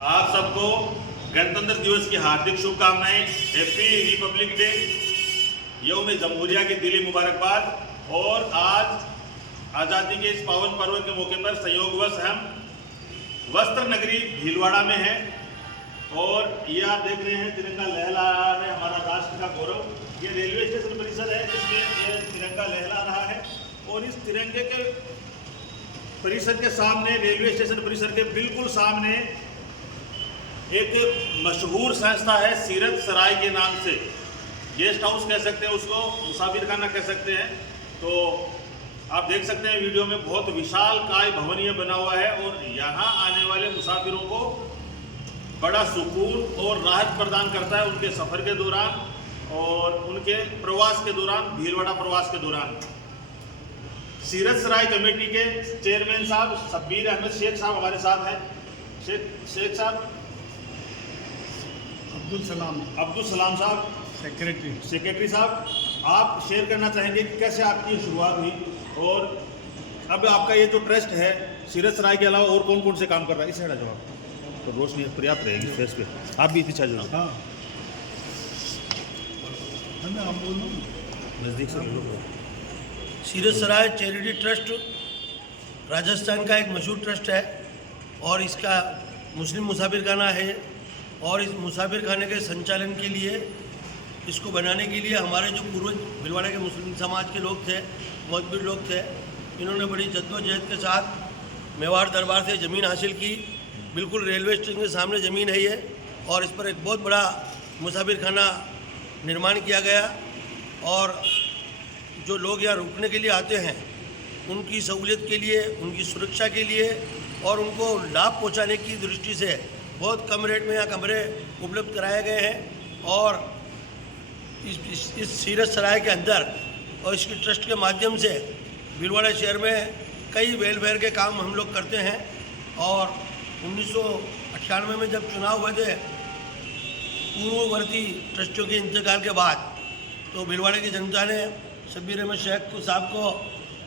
आप सबको गणतंत्र दिवस की हार्दिक शुभकामनाएं। हैप्पी रिपब्लिक डे, यौम जमहूरिया की दिली मुबारकबाद। और आज आज़ादी के इस पावन पर्व के मौके पर संयोगवश हम वस्त्र नगरी भीलवाड़ा में हैं और ये आप देख रहे हैं तिरंगा लहरा रहा है, हमारा राष्ट्र का गौरव। ये रेलवे स्टेशन परिसर है जिसमें ये तिरंगा लहरा रहा है और इस तिरंगे के परिसर के सामने, रेलवे स्टेशन परिसर के बिल्कुल सामने एक मशहूर संस्था है सीरत सराय के नाम से। गेस्ट हाउस कह सकते हैं उसको, मुसाफिर खाना कह सकते हैं। तो आप देख सकते हैं वीडियो में बहुत विशाल काय भवन ये बना हुआ है और यहाँ आने वाले मुसाफिरों को बड़ा सुकून और राहत प्रदान करता है उनके सफ़र के दौरान और उनके प्रवास के दौरान, भीलवाड़ा प्रवास के दौरान। सीरत सराय कमेटी के चेयरमैन साहब शब्बीर अहमद शेख साहब हमारे साथ हैं। शेख साहब, अब्दुल सलाम साहब सेक्रेटरी साहब, आप शेयर करना चाहेंगे कि कैसे आपकी शुरुआत हुई और अब आपका ये जो ट्रस्ट है सीरत सराय के अलावा और कौन कौन से काम कर रहा है? इस साइड आ जाओ आप, तो रोशनी पर्याप्त रहेगी फेस पे। आप भी पीछे जाओ। हाँ, नज़दीक से। सीरत सराय चैरिटी ट्रस्ट राजस्थान का एक मशहूर ट्रस्ट है और इसका मुस्लिम मुसाफिर खाना है और इस मुसाफिर खाने के संचालन के लिए, इसको बनाने के लिए हमारे जो पूर्वज भीलवाड़ा के मुस्लिम समाज के लोग थे, मौजूद लोग थे, इन्होंने बड़ी जद्दोजहद के साथ मेवाड़ दरबार से ज़मीन हासिल की। बिल्कुल रेलवे स्टेशन के सामने ज़मीन है ये और इस पर एक बहुत बड़ा मुसाफिर खाना निर्माण किया गया और जो लोग यहाँ रुकने के लिए आते हैं उनकी सहूलियत के लिए, उनकी सुरक्षा के लिए और उनको लाभ पहुँचाने की दृष्टि से बहुत कम रेट में यहाँ कमरे उपलब्ध कराए गए हैं। और इस सीरत सराय के अंदर और इसकी ट्रस्ट के माध्यम से भीलवाड़ा शहर में कई वेलफेयर के काम हम लोग करते हैं। और 1998 में जब चुनाव हुए थे पूर्ववर्ती ट्रस्टियों के इंतकाल के बाद, तो भीलवाड़ा की जनता ने शब्बीर अहमद शेख साहब को,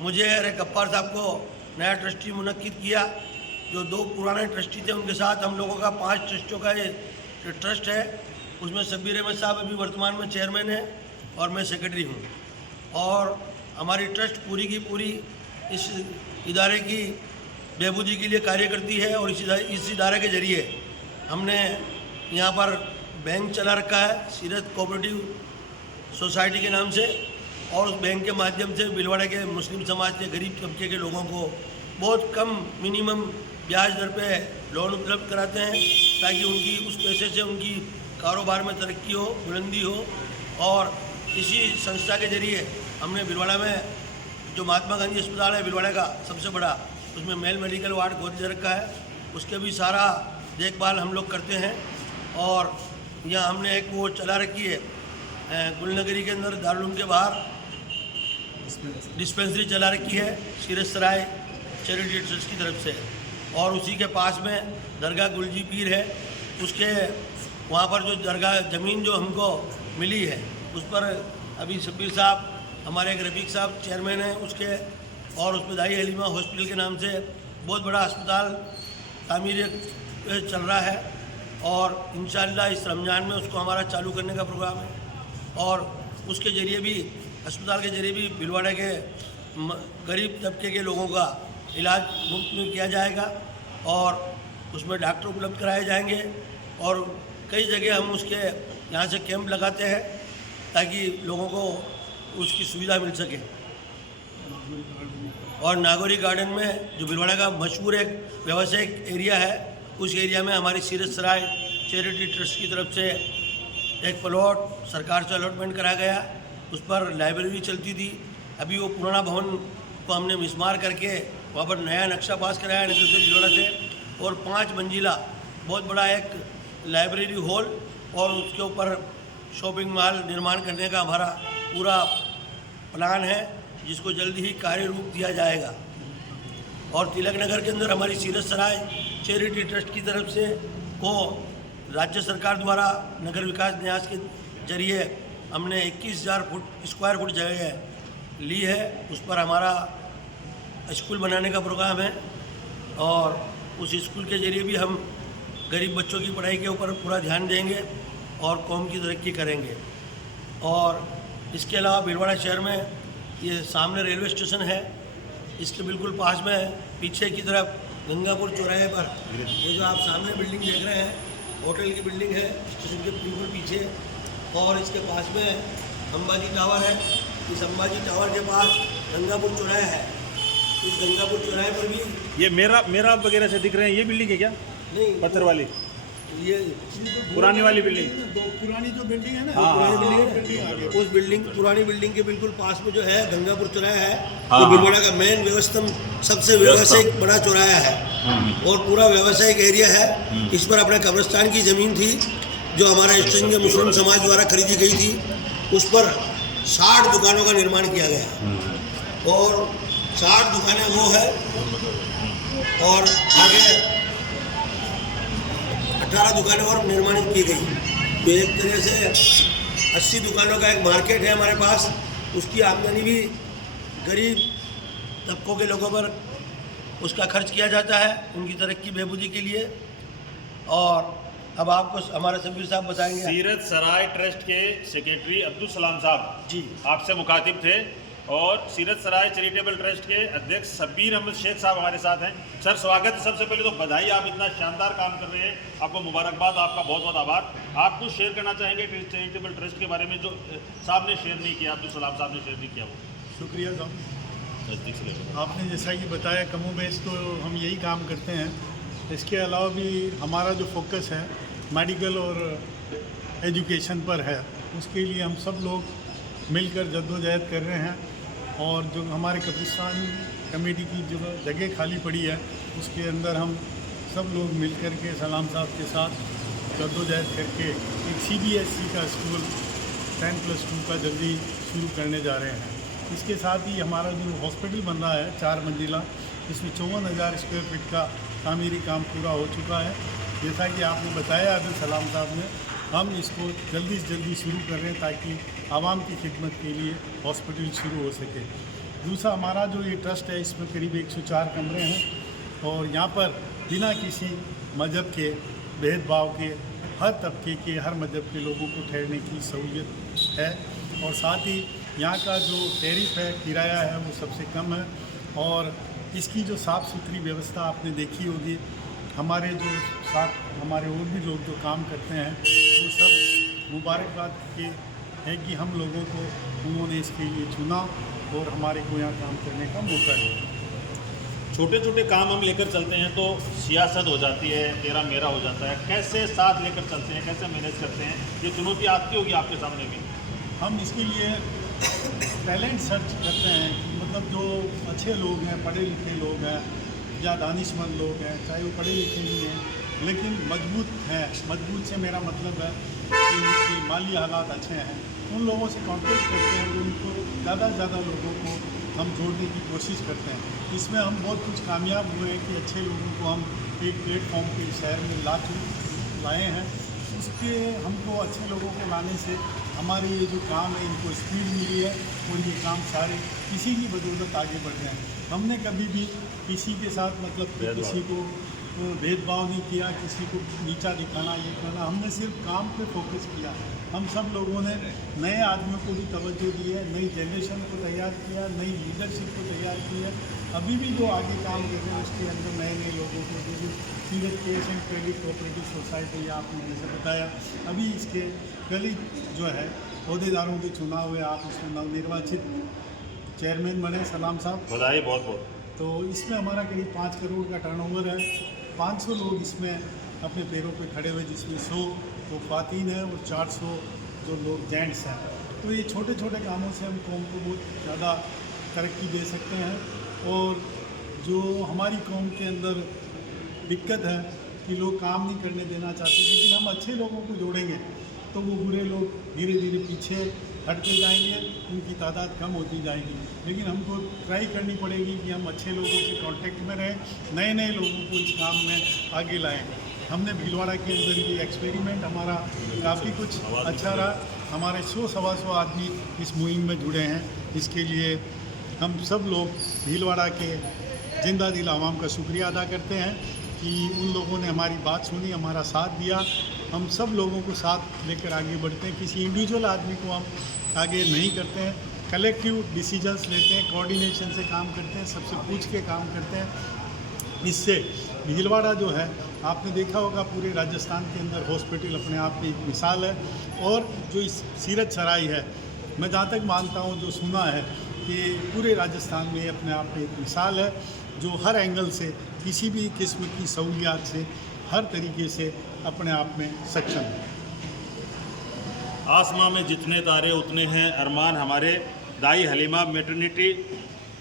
मुझे और गफ्फार साहब को नया ट्रस्टी मुनक्किद किया। जो दो पुराने ट्रस्टी थे उनके साथ हम लोगों का 5 ट्रस्टियों का ये ट्रस्ट है। उसमें शब्बीर अहमद साहब अभी वर्तमान में चेयरमैन हैं और मैं सेक्रेटरी हूँ। और हमारी ट्रस्ट पूरी की पूरी इस इदारे की बेहबूदी के लिए कार्य करती है और इस इदारे के ज़रिए हमने यहाँ पर बैंक चला रखा है सीरत कोऑपरेटिव सोसाइटी के नाम से और उस बैंक के माध्यम से भीलवाड़ा के मुस्लिम समाज के गरीब तबके के लोगों को बहुत कम मिनिमम ब्याज दर पे लोन उपलब्ध कराते हैं ताकि उनकी उस पैसे से उनकी कारोबार में तरक्की हो, बुलंदी हो। और इसी संस्था के ज़रिए हमने भीलवाड़ा में जो महात्मा गांधी अस्पताल है भीलवाड़ा का सबसे बड़ा, उसमें मेल मेडिकल वार्ड गोद दे रखा है, उसके भी सारा देखभाल हम लोग करते हैं। और यहाँ हमने एक वो चला रखी है गुलनगरी के अंदर दारुल के बाहर डिस्पेंसरी चला रखी है सीरत सराय चैरिटी ट्रस्ट की तरफ से। और उसी के पास में दरगाह गुलजी पीर है, उसके वहाँ पर जो दरगाह ज़मीन जो हमको मिली है उस पर अभी शब्बीर साहब, हमारे एक रफीक साहब चेयरमैन हैं उसके, और उसमें दाई हलीमा हॉस्पिटल के नाम से बहुत बड़ा अस्पताल तामीर चल रहा है और इंशाअल्लाह इस रमज़ान में उसको हमारा चालू करने का प्रोग्राम है। और उसके ज़रिए भी, अस्पताल के ज़रिए भी भीलवाड़ा के गरीब तबके के लोगों का इलाज मुफ्त में किया जाएगा और उसमें डॉक्टर उपलब्ध कराए जाएंगे। और कई जगह हम उसके यहाँ से कैंप लगाते हैं ताकि लोगों को उसकी सुविधा मिल सके। और नागौरी गार्डन में जो भीलवाड़ा का मशहूर एक व्यावसायिक एरिया है, उस एरिया में हमारी सीरत सराय चैरिटी ट्रस्ट की तरफ से एक प्लॉट सरकार से अलॉटमेंट कराया गया, उस पर लाइब्रेरी चलती थी। अभी वो पुराना भवन को हमने मिसमार करके वहाँ पर नया नक्शा पास कराया नगर से भीलवाड़ा से और 5 मंजिला बहुत बड़ा एक लाइब्रेरी हॉल और उसके ऊपर शॉपिंग मॉल निर्माण करने का हमारा पूरा प्लान है, जिसको जल्दी ही कार्य रूप दिया जाएगा। और तिलक नगर के अंदर हमारी सीरत सराय चैरिटी ट्रस्ट की तरफ से को राज्य सरकार द्वारा नगर विकास न्यास के जरिए हमने 21,000 स्क्वायर फुट जगह ली है। उस पर हमारा स्कूल बनाने का प्रोग्राम है और उस स्कूल के ज़रिए भी हम गरीब बच्चों की पढ़ाई के ऊपर पूरा ध्यान देंगे और कौम की तरक्की करेंगे। और इसके अलावा भीलवाड़ा शहर में ये सामने रेलवे स्टेशन है, इसके बिल्कुल पास में पीछे की तरफ गंगापुर चौराहे पर ये जो आप सामने बिल्डिंग देख रहे हैं, होटल की बिल्डिंग है स्टेशन के बिल्कुल पीछे, और इसके पास में अंबाजी टावर है। इस अंबाजी टावर के पास गंगापुर चौराहा है। इस गंगापुर चौराहे पर भी ये मेरा वगैरह से दिख रहे हैं, ये बिल्डिंग है क्या? नहीं, पत्थर वाली ये पुरानी वाली बिल्डिंग। पुरानी जो बिल्डिंग है ना, हाँ, पुरानी बिल्डिंग है। उस बिल्डिंग पुरानी बिल्डिंग के बिल्कुल पास में जो है गंगापुर चौराहा है। हाँ, ये भीलवाड़ा का मेन व्यवस्थम सबसे व्यावसायिक बड़ा चौराहा है और पूरा व्यावसायिक एरिया है। इस पर अपने कब्रिस्तान की ज़मीन थी जो हमारा स्टेशन के मुस्लिम समाज द्वारा खरीदी गई थी। उस पर 60 दुकानों का निर्माण किया गया और 60 दुकानें वो है और आगे 18 दुकानें और निर्माणित की गई। तो एक तरह से 80 दुकानों का एक मार्केट है हमारे पास। उसकी आमदनी भी गरीब तबकों के लोगों पर उसका खर्च किया जाता है उनकी तरक्की बहबूदी के लिए। और अब आपको हमारे सब्बीर साहब बताएंगे। सीरत सराय ट्रस्ट के सेक्रेटरी अब्दुल सलाम साहब जी आपसे मुखातिब थे और सीरत सराय चैरिटेबल ट्रस्ट के अध्यक्ष शब्बीर अहमद शेख साहब हमारे साथ हैं। सर स्वागत है। सबसे पहले तो बधाई, आप इतना शानदार काम कर रहे हैं, आपको मुबारकबाद, आपका बहुत बहुत आभार। आप कुछ शेयर करना चाहेंगे चैरिटेबल ट्रस्ट के बारे में जो साहब ने शेयर नहीं किया, अब्दुल सलाम साहब ने शेयर नहीं किया वो? शुक्रिया साहब, नज़दीक से ले। आपने जैसा कि बताया कमो बेस तो हम यही काम करते हैं। इसके अलावा भी हमारा जो फोकस है मेडिकल और एजुकेशन पर है, उसके लिए हम सब लोग मिलकर जद्दोजहद कर रहे हैं। और जो हमारे कब्रिस्तान कमेटी की जो जगह खाली पड़ी है उसके अंदर हम सब लोग मिलकर के सलाम साहब के साथ जद्दोजहद करके एक CBSE का स्कूल 10+2 का जल्दी शुरू करने जा रहे हैं। इसके साथ ही हमारा जो हॉस्पिटल बन रहा है 4 मंजिला, इसमें 54,000 स्क्वायर फीट का तामीरी काम पूरा हो चुका है। जैसा कि आपने बताया अब्दुल सलाम साहब ने, हम इसको जल्दी से जल्दी शुरू कर रहे हैं ताकि आवाम की खिदमत के लिए हॉस्पिटल शुरू हो सके। दूसरा हमारा जो ये ट्रस्ट है इसमें करीब 104 कमरे हैं और यहाँ पर बिना किसी मज़हब के भेदभाव के हर तबके के हर मज़हब के लोगों को ठहरने की सहूलियत है। और साथ ही यहाँ का जो टैरिफ है, किराया है, वो सबसे कम है। और इसकी जो साफ़ सुथरी व्यवस्था आपने देखी होगी, हमारे जो साथ हमारे और भी लोग जो काम करते हैं वो सब मुबारकबाद के हैं कि हम लोगों को उन्होंने इसके लिए चुना और हमारे को यहाँ काम करने का मौका दिया। छोटे छोटे काम हम लेकर चलते हैं तो सियासत हो जाती है, तेरा मेरा हो जाता है। कैसे साथ लेकर चलते हैं, कैसे मैनेज करते हैं? ये चुनौती आती होगी आपके सामने भी। हम इसके लिए टैलेंट सर्च करते हैं, मतलब जो अच्छे लोग हैं, पढ़े लिखे लोग हैं या दानिशमंद लोग हैं, चाहे वो पढ़े लिखे नहीं हैं लेकिन मजबूत हैं। मजबूत से मेरा मतलब है कि उनकी माली हालात अच्छे हैं, उन लोगों से कॉन्टेक्ट करते हैं, उनको ज़्यादा से ज़्यादा लोगों को हम जोड़ने की कोशिश करते हैं। इसमें हम बहुत कुछ कामयाब हुए हैं कि अच्छे लोगों को हम एक प्लेटफॉर्म के शहर में लाए हैं। उसके हमको अच्छे लोगों को लाने से हमारे ये जो काम है इनको स्पीड मिली है और ये काम सारे किसी की बदौलत आगे बढ़ रहे हैं। हमने कभी भी किसी के साथ मतलब कि किसी को भेदभाव नहीं किया, किसी को नीचा दिखाना ये करना, हमने सिर्फ काम पे फोकस किया। हम सब लोगों ने नए आदमियों को भी तवज्जो दी है, नई जनरेशन को तैयार किया, नई लीडरशिप को तैयार किया। अभी भी जो आगे काम कर रहे हैं उसके अंदर नए नए लोगों को, जो सीरत cash and credit cooperative society आपने जैसे बताया, अभी इसके कल जो है अहदेदारों के चुनाव हुए, आप उसमें नवनिर्वाचित चेयरमैन बने सलाम साहब, बधाई बहुत बहुत। तो इसमें हमारा करीब 5 करोड़ का टर्नओवर है। 500 लोग इसमें अपने पैरों पे खड़े हुए, जिसमें 100 तो ख़वातीन हैं और 400 जो लोग जेंट्स हैं। तो ये छोटे छोटे कामों से हम कौम को बहुत ज़्यादा तरक्की दे सकते हैं। और जो हमारी कौम के अंदर दिक्कत है कि लोग काम नहीं करने देना चाहते, लेकिन हम अच्छे लोगों को जोड़ेंगे तो वो बुरे लोग धीरे धीरे पीछे हटते जाएंगे, उनकी तादाद कम होती जाएगी। लेकिन हमको ट्राई करनी पड़ेगी कि हम अच्छे लोगों के कांटेक्ट में रहें, नए नए लोगों को इस काम में आगे लाएं। हमने भीलवाड़ा के अंदर ये एक्सपेरिमेंट हमारा काफ़ी कुछ अच्छा रहा। हमारे 100-125 आदमी इस मुहिम में जुड़े हैं। इसके लिए हम सब लोग भीलवाड़ा के जिंदा दिल आवाम का शुक्रिया अदा करते हैं कि उन लोगों ने हमारी बात सुनी, हमारा साथ दिया। हम सब लोगों को साथ लेकर आगे बढ़ते हैं, किसी इंडिविजुअल आदमी को हम आगे नहीं करते हैं, कलेक्टिव डिसीजंस लेते हैं, कोऑर्डिनेशन से काम करते हैं, सबसे पूछ के काम करते हैं। इससे भीलवाड़ा जो है, आपने देखा होगा पूरे राजस्थान के अंदर हॉस्पिटल अपने आप में एक मिसाल है। और जो इस सीरत सराय है, मैं जहाँ तक मानता हूँ, जो सुना है कि पूरे राजस्थान में अपने आप में एक मिसाल है, जो हर एंगल से किसी भी किस्म की सहूलियात से हर तरीके से अपने आप में सक्षम है। आसमां में जितने तारे उतने हैं अरमान। हमारे दाई हलीमा मैटरनिटी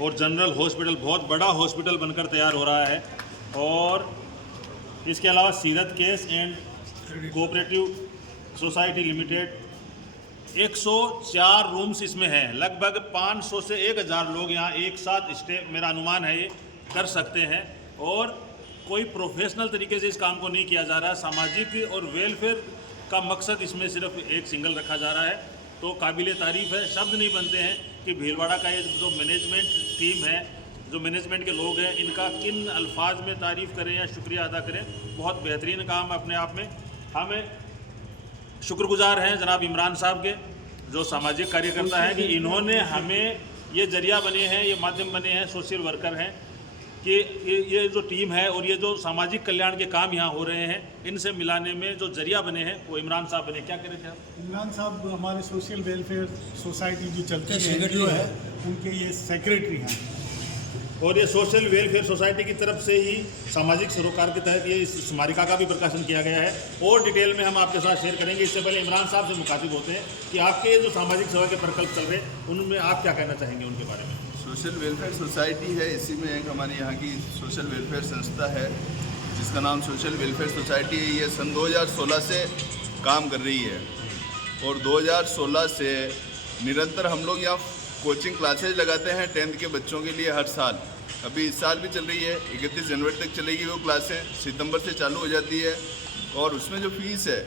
और जनरल हॉस्पिटल बहुत बड़ा हॉस्पिटल बनकर तैयार हो रहा है। और इसके अलावा सीरत case and cooperative society limited 104 rooms इसमें हैं। लगभग 500 से 1000 लोग यहाँ एक साथ स्टे, मेरा अनुमान है, ये कर सकते हैं। और कोई प्रोफेशनल तरीके से इस काम को नहीं किया जा रहा है। सामाजिक और वेलफेयर का मकसद इसमें सिर्फ एक सिंगल रखा जा रहा है। तो काबिल तारीफ़ है, शब्द नहीं बनते हैं कि भीलवाड़ा का ये जो मैनेजमेंट टीम है, जो मैनेजमेंट के लोग हैं, इनका किन अल्फाज में तारीफ़ करें या शुक्रिया अदा करें। बहुत बेहतरीन काम अपने आप में। हमें शुक्रगुजार हैं जनाब इमरान साहब के, जो सामाजिक कार्यकर्ता हैं, कि इन्होंने हमें ये जरिया बने हैं, ये माध्यम बने हैं, सोशल वर्कर हैं, कि ये जो टीम है और ये जो सामाजिक कल्याण के काम यहाँ हो रहे हैं, इनसे मिलाने में जो जरिया बने हैं वो इमरान साहब बने। क्या करें थे आप? इमरान साहब हमारे सोशल वेलफेयर सोसाइटी जो चलती है, सेक्रेटरी है, उनके ये सेक्रेटरी हैं। और ये सोशल वेलफेयर सोसाइटी की तरफ से ही सामाजिक सरोकार के तहत ये इस स्मारिका का भी प्रकाशन किया गया है। और डिटेल में हम आपके साथ शेयर करेंगे। इससे पहले इमरान साहब से मुखातिब होते हैं कि आपके जो सामाजिक सेवा के प्रकल्प चल रहे हैं, उनमें आप क्या कहना चाहेंगे उनके बारे में? सोशल वेलफेयर सोसाइटी है, इसी में एक हमारी यहाँ की सोशल वेलफेयर संस्था है जिसका नाम सोशल वेलफेयर सोसाइटी है। ये सन 2016 से काम कर रही है और 2016 से निरंतर हम लोग यहाँ कोचिंग क्लासेज लगाते हैं 10th के बच्चों के लिए हर साल। अभी इस साल भी चल रही है, 31 जनवरी तक चलेगी वो क्लासें, सितंबर से चालू हो जाती है। और उसमें जो फीस है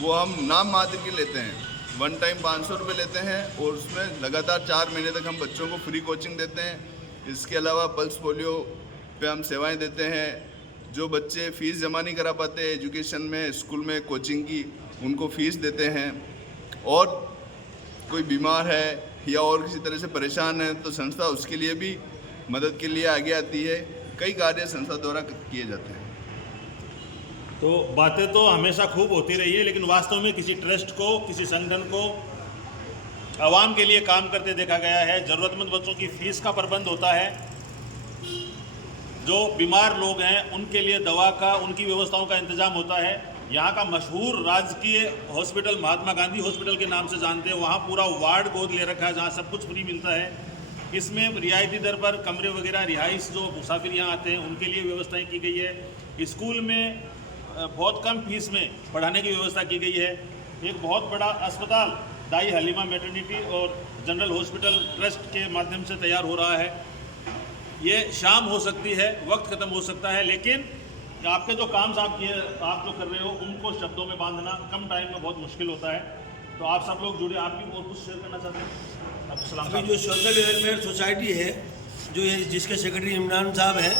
वो हम नाम मात्र की लेते हैं, वन टाइम 500 रुपये लेते हैं और उसमें लगातार 4 महीने तक हम बच्चों को फ्री कोचिंग देते हैं। इसके अलावा पल्स पोलियो पे हम सेवाएं देते हैं। जो बच्चे फ़ीस जमा नहीं करा पाते एजुकेशन में, स्कूल में, कोचिंग की, उनको फ़ीस देते हैं। और कोई बीमार है या और किसी तरह से परेशान है तो संस्था उसके लिए भी मदद के लिए आगे आती है। कई कार्य संस्था द्वारा किए जाते हैं। तो बातें तो हमेशा खूब होती रही है, लेकिन वास्तव में किसी ट्रस्ट को, किसी संगठन को आवाम के लिए काम करते देखा गया है। ज़रूरतमंद बच्चों की फ़ीस का प्रबंध होता है, जो बीमार लोग हैं उनके लिए दवा का, उनकी व्यवस्थाओं का इंतज़ाम होता है। यहाँ का मशहूर राजकीय हॉस्पिटल महात्मा गांधी हॉस्पिटल के नाम से जानते हैं, वहाँ पूरा वार्ड गोद ले रखा है जहाँ सब कुछ फ्री मिलता है। इसमें रियायती दर पर कमरे वगैरह, रिहाइश, जो मुसाफिर यहाँ आते हैं उनके लिए व्यवस्थाएं की गई है। स्कूल में बहुत कम फीस में पढ़ाने की व्यवस्था की गई है। एक बहुत बड़ा अस्पताल दाई हलीमा मैटरनिटी और जनरल हॉस्पिटल ट्रस्ट के माध्यम से तैयार हो रहा है। ये शाम हो सकती है, वक्त ख़त्म हो सकता है, लेकिन आपके जो काम आप जो कर रहे हो उनको शब्दों में बांधना कम टाइम में बहुत मुश्किल होता है। तो आप सब लोग जुड़े, आप भी और कुछ शेयर करना चाहते हैं? अभी जो सोशल वेलफेयर सोसाइटी है, जो ये जिसके सेक्रेटरी इमरान साहब हैं,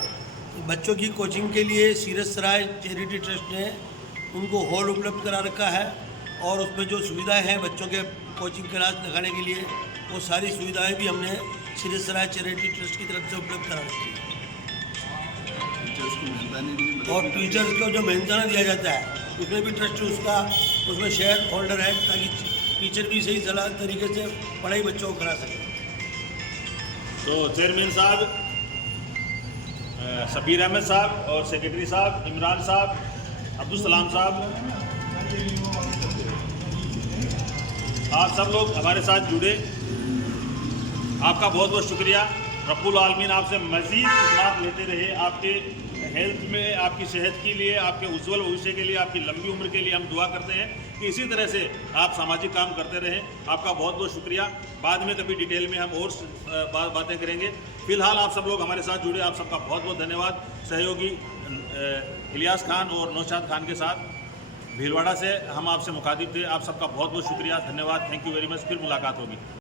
बच्चों की कोचिंग के लिए सीरत सराय चैरिटी ट्रस्ट ने उनको हॉल उपलब्ध करा रखा है। और उसमें जो सुविधाएं हैं बच्चों के कोचिंग क्लास लगाने के लिए, वो सारी सुविधाएं भी हमने सीरत सराय चैरिटी ट्रस्ट की तरफ से उपलब्ध करा रखी है। और टीचर्स को जो मेहनताना दिया जाता है उसमें भी ट्रस्ट उसमें शेयर होल्डर है, ताकि टीचर भी सही सलाह तरीके से पढ़ाई बच्चों को करा सकें। तो चेयरमैन साहब शबीर अहमद साहब और सेक्रेटरी साहब इमरान साहब, अब्दुल सलाम साहब, आप सब लोग हमारे साथ जुड़े, आपका बहुत बहुत शुक्रिया। रब्बुल आलमीन आपसे मज़ीद खिदमत लेते रहे, आपके हेल्थ में, आपकी सेहत के लिए, आपके उज्ज्वल भविष्य के लिए, आपकी लंबी उम्र के लिए हम दुआ करते हैं कि इसी तरह से आप सामाजिक काम करते रहें। आपका बहुत बहुत शुक्रिया। बाद में कभी डिटेल में हम और बातें करेंगे। फिलहाल आप सब लोग हमारे साथ जुड़े, आप सबका बहुत बहुत धन्यवाद। सहयोगी इलियास खान और नौशाद खान के साथ भीलवाड़ा से हम आपसे मुखातिब थे। आप सबका बहुत बहुत शुक्रिया, धन्यवाद, थैंक यू वेरी मच। फिर मुलाकात होगी।